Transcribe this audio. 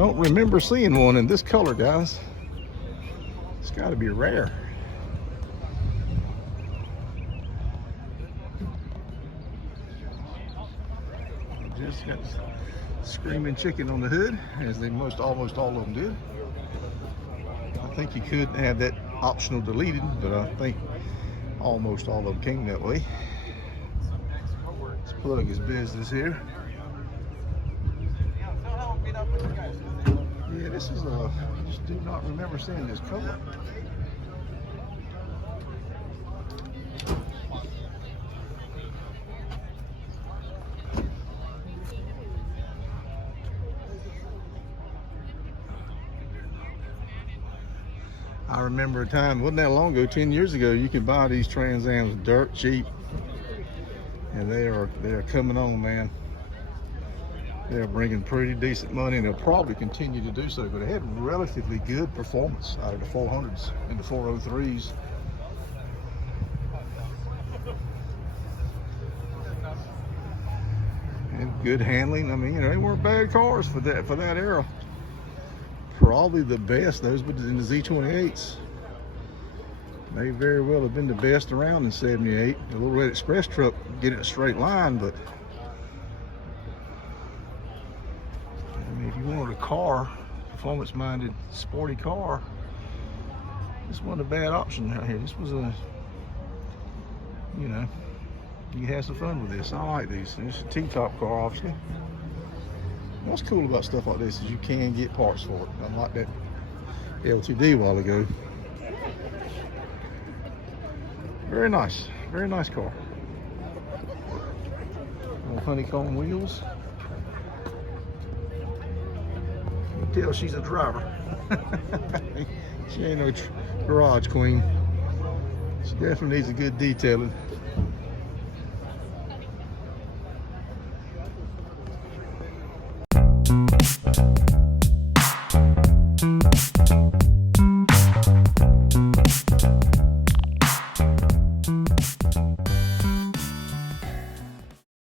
don't remember seeing one in this color, guys. It's got to be rare. Just got screaming chicken on the hood, as they almost all of them did. I think you could have that optional deleted, but I think almost all of them came that way. Let's plug his business here. Yeah, this is I just do not remember seeing this color. I remember a time, wasn't that long ago, 10 years ago, you could buy these Trans Ams dirt cheap, and they are coming on, man. They're bringing pretty decent money, and they'll probably continue to do so. But they had relatively good performance out of the 400s and the 403s. And good handling. I mean, you know, they weren't bad cars for that era. Probably the best. Those were in the Z28s. May very well have been the best around in '78. A little Red Express truck get it a straight line, but I mean, if you wanted a car, performance-minded, sporty car, this wasn't a bad option out here. This was a, you know, you can have some fun with this. I like these. It's a T-top car, obviously. What's cool about stuff like this is you can get parts for it. Unlike that LTD a while ago. Very nice car. Little honeycomb wheels. You can tell she's a driver. She ain't no garage queen. She definitely needs a good detailing.